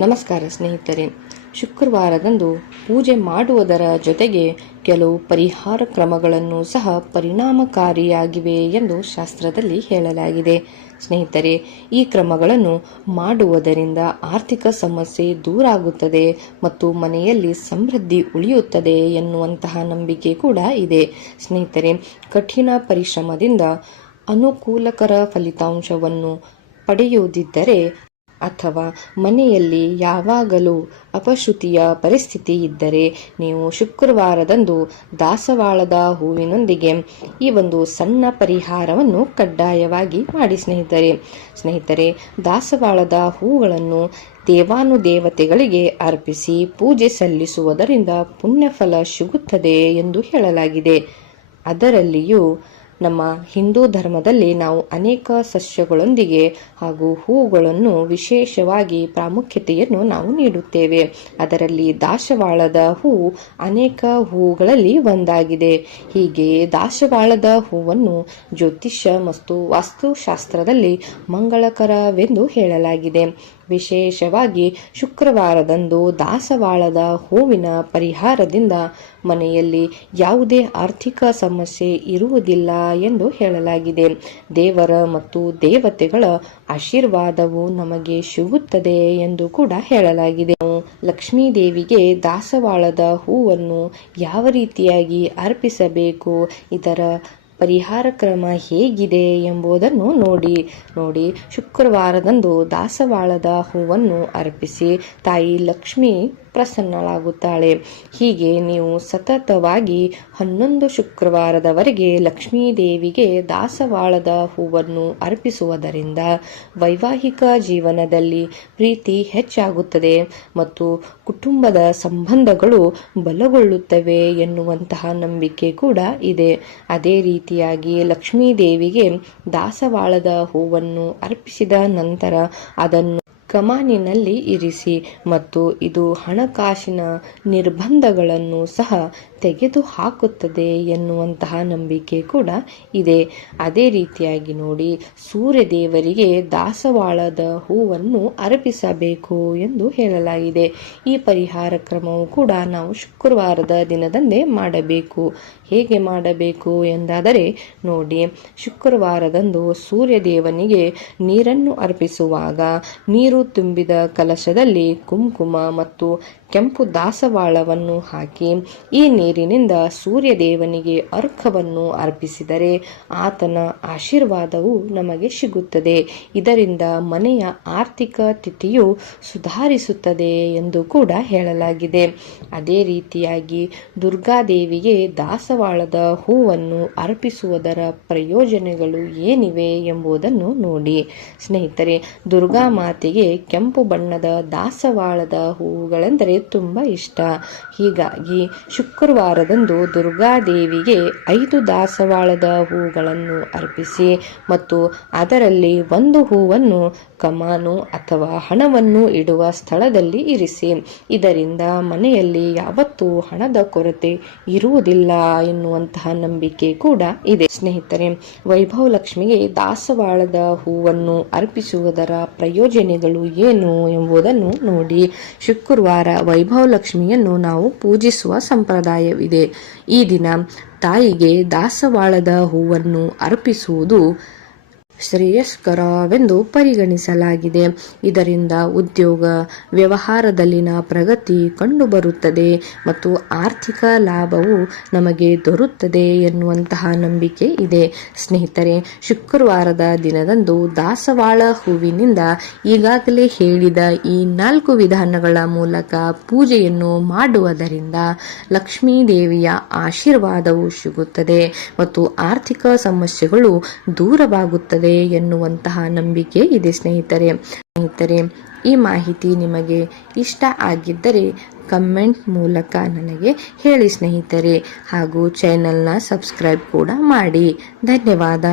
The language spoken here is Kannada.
ನಮಸ್ಕಾರ ಸ್ನೇಹಿತರೆ. ಶುಕ್ರವಾರದಂದು ಪೂಜೆ ಮಾಡುವುದರ ಜೊತೆಗೆ ಕೆಲವು ಪರಿಹಾರ ಕ್ರಮಗಳನ್ನು ಸಹ ಪರಿಣಾಮಕಾರಿಯಾಗಿವೆ ಎಂದು ಶಾಸ್ತ್ರದಲ್ಲಿ ಹೇಳಲಾಗಿದೆ. ಸ್ನೇಹಿತರೆ, ಈ ಕ್ರಮಗಳನ್ನು ಮಾಡುವುದರಿಂದ ಆರ್ಥಿಕ ಸಮಸ್ಯೆ ದೂರಾಗುತ್ತದೆ ಮತ್ತು ಮನೆಯಲ್ಲಿ ಸಮೃದ್ಧಿ ಉಳಿಯುತ್ತದೆ ಎನ್ನುವಂತಹ ನಂಬಿಕೆ ಕೂಡ ಇದೆ. ಸ್ನೇಹಿತರೆ, ಕಠಿಣ ಪರಿಶ್ರಮದಿಂದ ಅನುಕೂಲಕರ ಫಲಿತಾಂಶವನ್ನು ಪಡೆಯುವುದಿದ್ದರೆ ಅಥವಾ ಮನೆಯಲ್ಲಿ ಯಾವಾಗಲೂ ಅಪಶುಚಿಯ ಪರಿಸ್ಥಿತಿ ಇದ್ದರೆ ನೀವು ಶುಕ್ರವಾರದಂದು ದಾಸವಾಳದ ಹೂವಿನೊಂದಿಗೆ ಈ ಒಂದು ಸಣ್ಣ ಪರಿಹಾರವನ್ನು ಕಡ್ಡಾಯವಾಗಿ ಮಾಡಿ ಸ್ನೇಹಿತರೆ. ದಾಸವಾಳದ ಹೂಗಳನ್ನು ದೇವಾನುದೇವತೆಗಳಿಗೆ ಅರ್ಪಿಸಿ ಪೂಜೆ ಸಲ್ಲಿಸುವುದರಿಂದ ಪುಣ್ಯಫಲ ಸಿಗುತ್ತದೆ ಎಂದು ಹೇಳಲಾಗಿದೆ. ಅದರಲ್ಲಿಯೂ ನಮ್ಮ ಹಿಂದೂ ಧರ್ಮದಲ್ಲಿ ನಾವು ಅನೇಕ ಸಸ್ಯಗಳೊಂದಿಗೆ ಹಾಗೂ ಹೂಗಳನ್ನು ವಿಶೇಷವಾಗಿ ಪ್ರಾಮುಖ್ಯತೆಯನ್ನು ನಾವು ನೀಡುತ್ತೇವೆ. ಅದರಲ್ಲಿ ದಾಸವಾಳದ ಹೂವು ಅನೇಕ ಹೂಗಳಲ್ಲಿ ಒಂದಾಗಿದೆ. ಹೀಗೆ ದಾಸವಾಳದ ಹೂವನ್ನು ಜ್ಯೋತಿಷ್ಯ ಮತ್ತು ವಾಸ್ತುಶಾಸ್ತ್ರದಲ್ಲಿ ಮಂಗಳಕರವೆಂದು ಹೇಳಲಾಗಿದೆ. ವಿಶೇಷವಾಗಿ ಶುಕ್ರವಾರದಂದು ದಾಸವಾಳದ ಹೂವಿನ ಪರಿಹಾರದಿಂದ ಮನೆಯಲ್ಲಿ ಯಾವುದೇ ಆರ್ಥಿಕ ಸಮಸ್ಯೆ ಇರುವುದಿಲ್ಲ ಎಂದು ಹೇಳಲಾಗಿದೆ. ದೇವರ ಮತ್ತು ದೇವತೆಗಳ ಆಶೀರ್ವಾದವು ನಮಗೆ ಸಿಗುತ್ತದೆ ಎಂದು ಕೂಡ ಹೇಳಲಾಗಿದೆ. ಲಕ್ಷ್ಮೀ ದೇವಿಗೆ ದಾಸವಾಳದ ಹೂವನ್ನು ಯಾವ ರೀತಿಯಾಗಿ ಅರ್ಪಿಸಬೇಕು, ಇದರ ಪರಿಹಾರ ಕ್ರಮ ಹೇಗಿದೆ ಎಂಬುದನ್ನು ನೋಡಿ ಶುಕ್ರವಾರದಂದು ದಾಸವಾಳದ ಹೂವನ್ನು ಅರ್ಪಿಸಿ ತಾಯಿ ಲಕ್ಷ್ಮಿ ಪ್ರಸನ್ನಳಾಗುತ್ತಾಳೆ. ಹೀಗೆ ನೀವು ಸತತವಾಗಿ 11 ಶುಕ್ರವಾರದವರೆಗೆ ಲಕ್ಷ್ಮೀ ದೇವಿಗೆ ದಾಸವಾಳದ ಹೂವನ್ನು ಅರ್ಪಿಸುವುದರಿಂದ ವೈವಾಹಿಕ ಜೀವನದಲ್ಲಿ ಪ್ರೀತಿ ಹೆಚ್ಚಾಗುತ್ತದೆ ಮತ್ತು ಕುಟುಂಬದ ಸಂಬಂಧಗಳು ಬಲಗೊಳ್ಳುತ್ತವೆ ಎನ್ನುವಂತಹ ನಂಬಿಕೆ ಕೂಡ ಇದೆ. ಅದೇ ರೀತಿಯಾಗಿ ಲಕ್ಷ್ಮೀ ದೇವಿಗೆ ದಾಸವಾಳದ ಹೂವನ್ನು ಅರ್ಪಿಸಿದ ನಂತರ ಅದನ್ನು ಕಮಾನಿನಲ್ಲಿ ಇರಿಸಿ ಮತ್ತು ಇದು ಹಣಕಾಸಿನ ನಿರ್ಬಂಧಗಳನ್ನು ಸಹ ತೆಗೆದು ಹಾಕುತ್ತದೆ ಎನ್ನುವಂತಹ ನಂಬಿಕೆ ಕೂಡ ಇದೆ. ಅದೇ ರೀತಿಯಾಗಿ ಸೂರ್ಯ ದೇವರಿಗೆ ದಾಸವಾಳದ ಹೂವನ್ನು ಅರ್ಪಿಸಬೇಕು ಎಂದು ಹೇಳಲಾಗಿದೆ. ಈ ಪರಿಹಾರ ಕ್ರಮವು ಕೂಡ ನಾವು ಶುಕ್ರವಾರದ ದಿನದಂದೇ ಮಾಡಬೇಕು. ಹೇಗೆ ಮಾಡಬೇಕು ಎಂದಾದರೆ ಶುಕ್ರವಾರದಂದು ಸೂರ್ಯ ದೇವನಿಗೆ ನೀರನ್ನು ಅರ್ಪಿಸುವಾಗ ನೀರು ತುಂಬಿದ ಕಲಶದಲ್ಲಿ ಕುಂಕುಮ ಮತ್ತು ಕೆಂಪು ದಾಸವಾಳವನ್ನು ಹಾಕಿ ಈ ನೀರಿನಿಂದ ಸೂರ್ಯ ದೇವನಿಗೆ ಅರ್ಘ್ಯವನ್ನು ಅರ್ಪಿಸಿದರೆ ಆತನ ಆಶೀರ್ವಾದವು ನಮಗೆ ಸಿಗುತ್ತದೆ. ಇದರಿಂದ ಮನೆಯ ಆರ್ಥಿಕ ಸ್ಥಿತಿಯು ಸುಧಾರಿಸುತ್ತದೆ ಎಂದು ಕೂಡ ಹೇಳಲಾಗಿದೆ. ಅದೇ ರೀತಿಯಾಗಿ ದುರ್ಗಾದೇವಿಗೆ ದಾಸವಾಳದ ಹೂವನ್ನು ಅರ್ಪಿಸುವುದರ ಪ್ರಯೋಜನಗಳು ಏನಿವೆ ಎಂಬುದನ್ನು ಸ್ನೇಹಿತರೆ, ದುರ್ಗಾ ಮಾತೆಗೆ ಕೆಂಪು ಬಣ್ಣದ ದಾಸವಾಳದ ಹೂವುಗಳೆಂದರೆ ತುಂಬಾ ಇಷ್ಟ. ಹೀಗಾಗಿ ಶುಕ್ರವಾರದಂದು ದುರ್ಗಾದೇವಿಗೆ 5 ದಾಸವಾಳದ ಹೂಗಳನ್ನು ಅರ್ಪಿಸಿ ಮತ್ತು ಅದರಲ್ಲಿ ಒಂದು ಹೂವನ್ನು ಕಮಾನು ಅಥವಾ ಹಣವನ್ನು ಇಡುವ ಸ್ಥಳದಲ್ಲಿ ಇರಿಸಿ. ಇದರಿಂದ ಮನೆಯಲ್ಲಿ ಯಾವತ್ತೂ ಹಣದ ಕೊರತೆ ಇರುವುದಿಲ್ಲ ಎನ್ನುವಂತಹ ನಂಬಿಕೆ ಕೂಡ ಇದೆ. ಸ್ನೇಹಿತರೆ, ವೈಭವ ಲಕ್ಷ್ಮಿಗೆ ದಾಸವಾಳದ ಹೂವನ್ನು ಅರ್ಪಿಸುವುದರ ಪ್ರಯೋಜನಗಳು ಏನು ಎಂಬುದನ್ನು ಶುಕ್ರವಾರ ವೈಭವ ಲಕ್ಷ್ಮಿಯನ್ನು ನಾವು ಪೂಜಿಸುವ ಸಂಪ್ರದಾಯವಿದೆ. ಈ ದಿನ ತಾಯಿಗೆ ದಾಸವಾಳದ ಹೂವನ್ನು ಅರ್ಪಿಸುವುದು ಶ್ರೇಯಸ್ಕರವೆಂದು ಪರಿಗಣಿಸಲಾಗಿದೆ. ಇದರಿಂದ ಉದ್ಯೋಗ ವ್ಯವಹಾರದಲ್ಲಿನ ಪ್ರಗತಿ ಕಂಡುಬರುತ್ತದೆ ಮತ್ತು ಆರ್ಥಿಕ ಲಾಭವು ನಮಗೆ ದೊರೆಯುತ್ತದೆ ಎನ್ನುವಂತಹ ನಂಬಿಕೆ ಇದೆ. ಸ್ನೇಹಿತರೆ, ಶುಕ್ರವಾರದ ದಿನದಂದು ದಾಸವಾಳ ಹೂವಿನಿಂದ ಈಗಾಗಲೇ ಹೇಳಿದ ಈ 4 ವಿಧಾನಗಳ ಮೂಲಕ ಪೂಜೆಯನ್ನು ಮಾಡುವುದರಿಂದ ಲಕ್ಷ್ಮೀ ದೇವಿಯ ಆಶೀರ್ವಾದವು ಸಿಗುತ್ತದೆ ಮತ್ತು ಆರ್ಥಿಕ ಸಮಸ್ಯೆಗಳು ದೂರವಾಗುತ್ತದೆ ಎನ್ನುವಂತಹ ನಂಬಿಕೆ ಇದೆ. ಸ್ನೇಹಿತರೆ, ಈ ಮಾಹಿತಿ ನಿಮಗೆ ಇಷ್ಟ ಆಗಿದ್ದರೆ ಕಮೆಂಟ್ ಮೂಲಕ ನನಗೆ ಹೇಳಿ ಸ್ನೇಹಿತರೆ, ಹಾಗೂ ಚಾನೆಲ್ನ ಸಬ್ಸ್ಕ್ರೈಬ್ ಕೂಡ ಮಾಡಿ. ಧನ್ಯವಾದ.